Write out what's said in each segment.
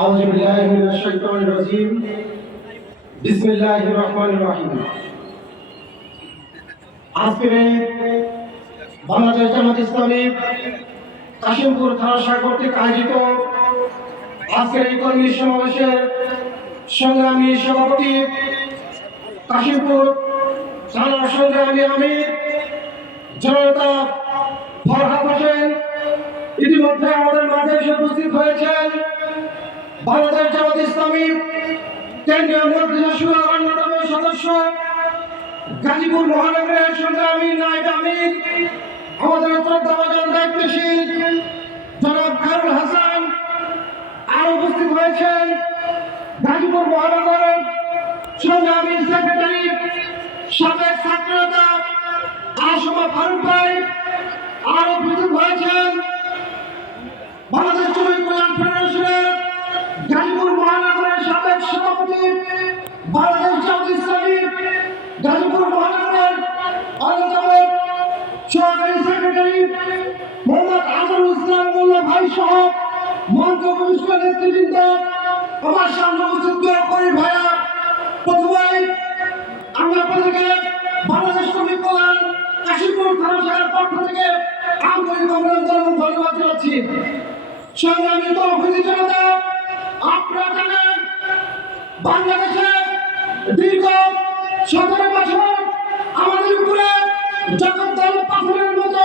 أعوذ بالله من الشيطان الرجيم بسم الله الرحمن الرحيم আজকের বাংলাদেশ জামাত ইসলামী কাশিমপুর থানা শাখা কর্তৃক আয়োজিত আজকের এই কর্মী সমাবেশের সংগ্রামী সভাপতি কাশিমপুর থানার সংগ্রামী আমির জনতা ফরহাদ হোসেন ইতিমধ্যে আমাদের মাঝে এসে উপস্থিত হয়েছেন। বাংলাদেশ জামাত ইসলামী কেন্দ্রীয় মজলিসের অন্যতম সদস্য গাজীপুর মহানগরের সংগ্রামী নায়েব আমির আমাদের শ্রদ্ধাভাজন দায়িত্বশীল জনাব খায়রুল হাসান আর উপস্থিত হয়েছেন গাজীপুর মহানগরের সংগ্রামী সেক্রেটারি সাবেক ছাত্রনেতা আসমা ফারুক ভাই আর উপস্থিত হয়েছেন বাংলাদেশ শ্রমিক কল্যাণ ফেডারেশনের গাজীপুর মহানগরের সাবেক সভাপতি বাংলাদেশ জামাত ইসলামী গাজীপুর মহানগরের অন্যতম সহকারী সেক্রেটারি মোহাম্মদ আজহারুল ইসলাম মোল্লা ভাই সহ মঞ্চ উপবিষ্ট নেতৃবৃন্দ আমার সামনে উপস্থিত করি ভাইয়া। প্রথমে আমরা আপনাদেরকে বাংলাদেশ শ্রমিক কল্যাণ কাশিমপুর থানা শাখার পক্ষ থেকে আন্তরিক অভিনন্দন এবং ধন্যবাদ জানাচ্ছি। সংগ্রামী তৌহিদি জনতা, আপনারা জানেন বাংলাদেশে দীর্ঘ 17 বছর আমাদের উপরে জগদ্দল পাথরের মতো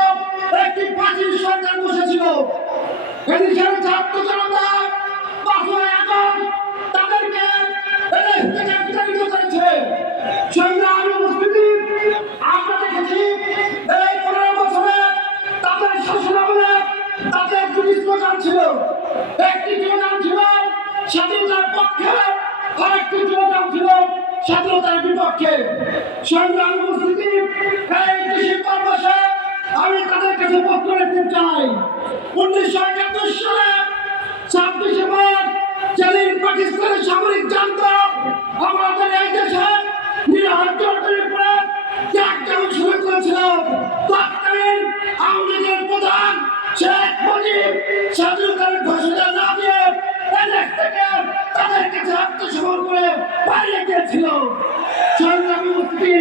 একটি প্রাচীর সরকার বসেছিল। এদেশের ছাত্র জনতা 5ই আগস্ট তাদেরকে এদেশ থেকে বিতাড়িত করেছে। সংগ্রামী উপস্থিতি, আমরা দেখেছি এই 15 বছরে তাদের শাসনামলে তাদের দুটি স্লোগান ছিল। একটি স্লোগান ছিল স্বাধীনতার পক্ষে, আরেকটি স্লোগান ছিল স্বাধীনতার বিপক্ষে। সংগ্রামী উপস্থিতি, এই ডিসেম্বর মাসে আমি তাদের কাছে পত্র লিখতে চাই। 1971 সালে 26 মার্চ যেদিন পাকিস্তানের সামরিক জান্তা আমাদের এই দেশে নিরাপত্তার উপরে ত্যাগ শুরু করেছিল, তৎকালীন আওয়ামী লীগের প্রধান শেখ মুজিব স্বাধীনতার ঘোষণা না দিয়ে এদেশ থেকে তাদের কাছে আত্মসমর্পণ করে পালিয়ে গিয়েছিল। সংগ্রামী উপস্থিতি,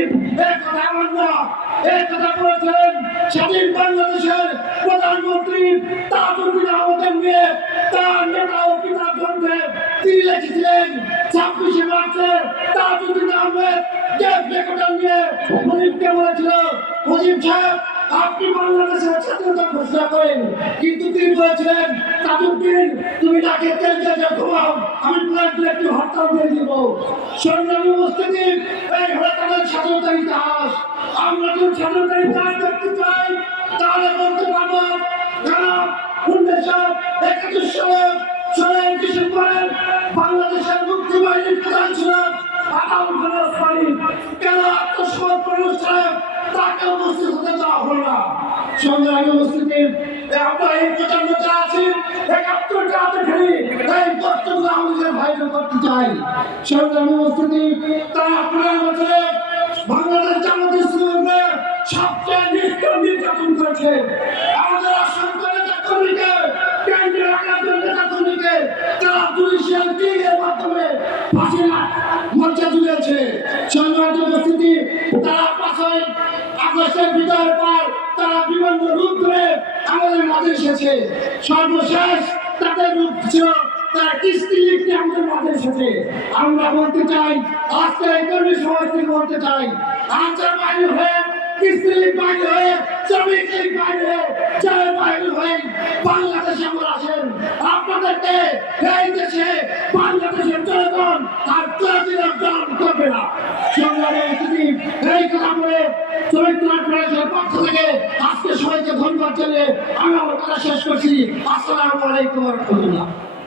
এই কথা আমার না, এই কথা বলেছেন স্বাধীন বাংলাদেশের প্রধানমন্ত্রী তাজউদ্দিন আহমেদ নিয়ে তার নেতা ও পিতা গ্রন্থে তিনি লিখেছিলেন 26 মার্চে তাজউদ্দিন আহমেদ দেশ বেকটান নিয়ে মুজিবকে বলেছিল, মুজিব সাহেব আপনি বাংলাদেশের স্বাধীনতা ঘোষণা করেন, কিন্তু তিনি বলেছিলেন তাজউদ্দিন তুমি তাকে তেলতে ঘুমাও, আমি তোমাকে একটি হরতাল দিয়ে দিব। সংগ্রামী উপস্থিতি, এই হরতালের স্বাধীনতার ইতিহাস। আমরা যদি স্বাধীনতার ইতিহাস দেখতে চাই তাহলে বলতে পারবো যারা 1971 সালে 16 ডিসেম্বরে বাংলাদেশের মুক্তি বাহিনীর প্রধান ছিলেন আতাউল খান ওসমানী, কেন আত্মসমর্পণ অনুষ্ঠানে তাকে উপস্থিত হতে দেওয়া হলো না? সংগ্রামী উপস্থিতি, আমরা এই প্রচন্ড আছি 71টা হাতে ফেরি এই কষ্টগুলো আমাদের ভাইকে করতে চাই। সংগ্রামী উপস্থিতি, তারা 15 বছরে বাংলাদেশ জামাত ইসলামের সবচেয়ে নির্যাতন করেছে। আমাদের অসংখ্য নেতা কর্মীকে, কেন্দ্রীয় একাধিক নেতা কর্মীকে তারা জুডিশিয়াল কিংয়ের মাধ্যমে ফাঁসির মঞ্চে তুলেছে। সংগ্রামী উপস্থিতি, তারা 5ই আগস্টের বিজয়ের পর তারা বিভিন্ন রূপ ধরে আমাদের মাঝে এসেছে। সর্বশেষ তাদের রূপ ছিল তারা কিস্তি লিখতে আমাদের মাঝে এসেছে। আমরা বলতে চাই, আজকে এই কর্মী সমাজ থেকে বলতে চাই, আনসার বাহিনী হয়ে, কিস্তি লীগ বাহিনী হয়ে, শ্রমিক লীগ বাহিনী হয়ে, জয় বাহিনী হয়ে বাংলাদেশে আমরা আসেন। আপনাদেরকে এই দেশে বাংলাদেশের জনগণ আর কোনদিন অর্জন করবে না। সংগ্রামী উপস্থিতি, এই কথা বলে শ্রমিক কল্যাণ ফেডারেশনের পক্ষ থেকে আজকে সবাইকে ধন্যবাদ জানিয়ে আমি আমার কথা শেষ করছি। আসসালামু আলাইকুম ওয়া রাহমাতুল্লাহ।